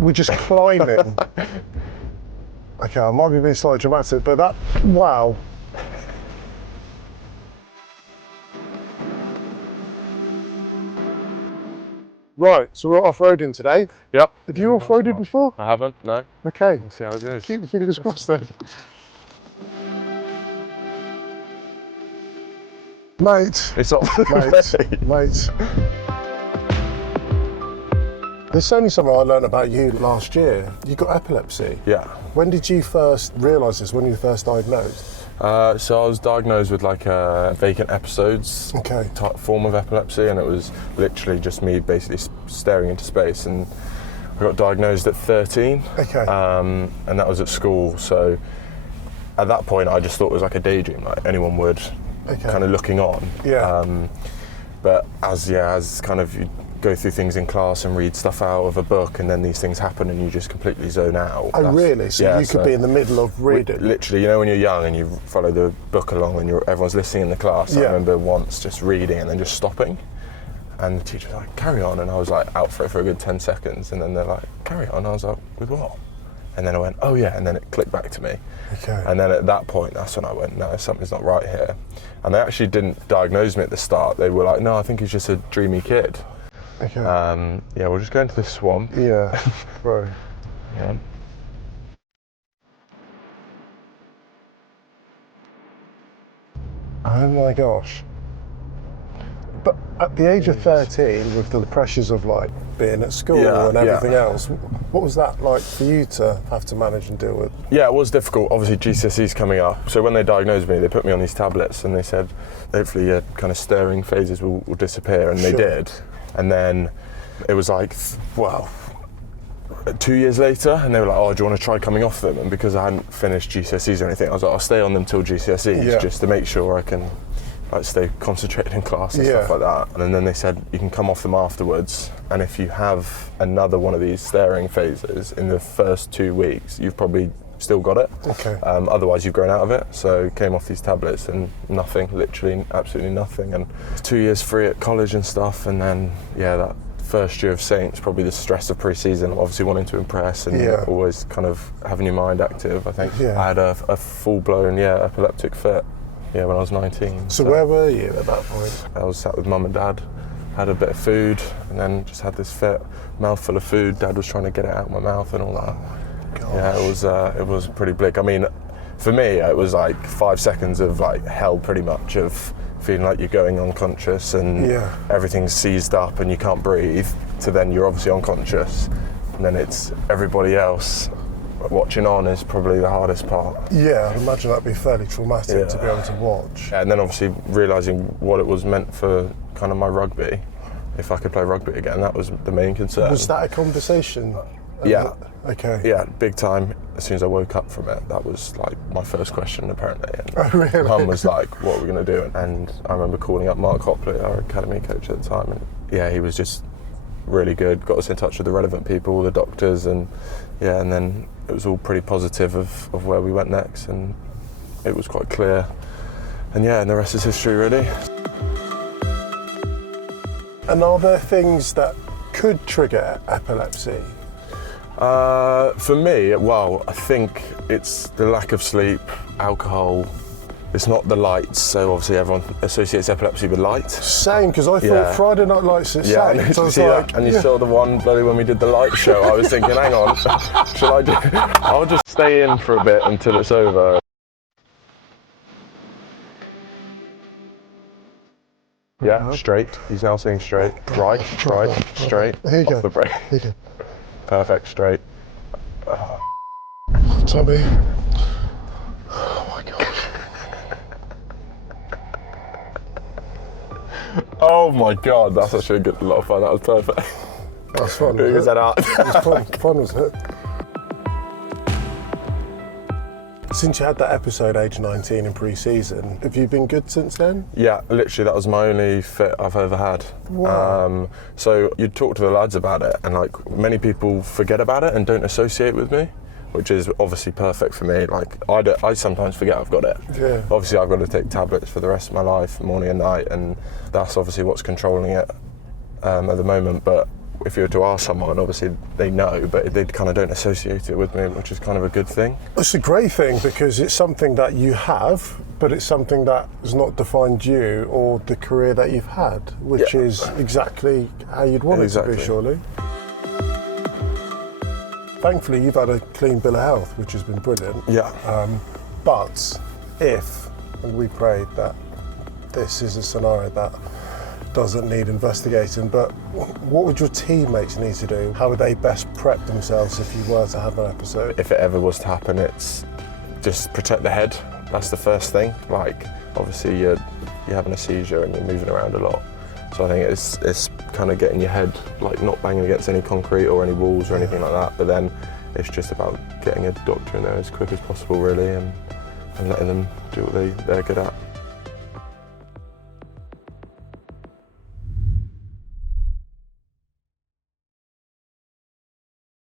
we're just climbing. Okay, I might be being slightly dramatic, but that, wow. Right, so we're off-roading today. Yep. Have you off-roaded before? I haven't, no. Okay. Let's see how it goes. Keep your fingers crossed then. Mate. It's not Mate. There's only something I learned about you last year. You got epilepsy. Yeah. When did you first realise this? When you were first diagnosed? So I was diagnosed with like a vacant episodes type form of epilepsy, and it was literally just me basically staring into space, and I got diagnosed at 13. Okay. And that was at school, so at that point I just thought it was like a daydream, like anyone would, kind of looking on. Yeah. But as kind of you go through things in class and read stuff out of a book, and then these things happen and you just completely zone out. Oh really? So you could be in the middle of reading? Literally, you know when you're young and you follow the book along and everyone's listening in the class, I remember once just reading and then just stopping, and the teacher was like, carry on, and I was like out for it for a good 10 seconds, and then they're like, carry on, I was like, with what? And then I went, oh yeah, and then it clicked back to me. Okay. And then at that point, that's when I went, no, something's not right here. And they actually didn't diagnose me at the start. They were like, no, I think he's just a dreamy kid. Okay. Yeah, we'll just go into this swamp. Yeah, right. Yeah. Oh my gosh. But at the age of 13, with the pressures of like being at school and everything else, what was that like for you to have to manage and deal with? Yeah, it was difficult. Obviously GCSE's coming up. So when they diagnosed me, they put me on these tablets and they said, hopefully your kind of staring phases will disappear, and they did. And then it was like, well, 2 years later, and they were like, oh, do you want to try coming off them? And because I hadn't finished GCSEs or anything, I was like, I'll stay on them till GCSEs just to make sure I can like stay concentrated in class and stuff like that. And then they said you can come off them afterwards, and if you have another one of these staring phases in the first 2 weeks, you've probably still got it. Okay. Otherwise you've grown out of it. So came off these tablets and nothing, literally absolutely nothing. And 2 years free at college and stuff, and then that first year of Saints, probably the stress of pre-season, obviously wanting to impress and always kind of having your mind active. I think I had a full-blown epileptic fit when I was 19. So where were you at that point? I was sat with mum and dad, had a bit of food, and then just had this fit, mouthful of food. Dad was trying to get it out of my mouth and all that. Yeah, it was pretty bleak. I mean, for me, it was like 5 seconds of like hell, pretty much, of feeling like you're going unconscious and everything's seized up and you can't breathe, to then you're obviously unconscious, and then it's everybody else watching on is probably the hardest part. Yeah, I'd imagine that'd be fairly traumatic to be able to watch. And then obviously realising what it was meant for kind of my rugby, if I could play rugby again, that was the main concern. Was that a conversation? Yeah. Okay. Yeah, big time. As soon as I woke up from it, that was like my first question apparently. And really? Mum was like, what are we going to do? And I remember calling up Mark Hopley, our academy coach at the time, and he was just really good, got us in touch with the relevant people, the doctors, and and then it was all pretty positive of where we went next, and it was quite clear. And and the rest is history really. And are there things that could trigger epilepsy? For me, well, I think it's the lack of sleep, alcohol. It's not the lights, so obviously everyone associates epilepsy with lights. Same, because I thought Friday Night Lights at Saints. I was like, and you saw the one bloody when we did the light show, I was thinking, hang on, I'll just stay in for a bit until it's over. Yeah, straight. He's now saying straight. Right, straight. There you go. Off the brake. There you go. Perfect, straight. Tommy. Oh my gosh. Oh my god, that's actually a lot of fun. That was perfect. That's fun. Who was that out? It was fun, wasn't it? Since you had that episode age 19 in pre-season, have you been good since then? Yeah, literally that was my only fit I've ever had. Wow. So you'd talk to the lads about it, and like many people forget about it and don't associate with me, which is obviously perfect for me. Like I sometimes forget I've got it. Yeah. Obviously I've got to take tablets for the rest of my life, morning and night, and that's obviously what's controlling it at the moment. But if you were to ask someone, obviously they know, but they kind of don't associate it with me, which is kind of a good thing. It's a great thing because it's something that you have, but it's something that has not defined you or the career that you've had, which is exactly how you'd want it to be, surely. Thankfully, you've had a clean bill of health, which has been brilliant. Yeah. But if, and we prayed that this is a scenario that doesn't need investigating, but what would your teammates need to do? How would they best prep themselves if you were to have an episode? If it ever was to happen, it's just protect the head. That's the first thing. Like, obviously you're having a seizure and you're moving around a lot. So I think it's kind of getting your head, like, not banging against any concrete or any walls or anything like that. But then it's just about getting a doctor in there as quick as possible, really, and letting them do what they're good at.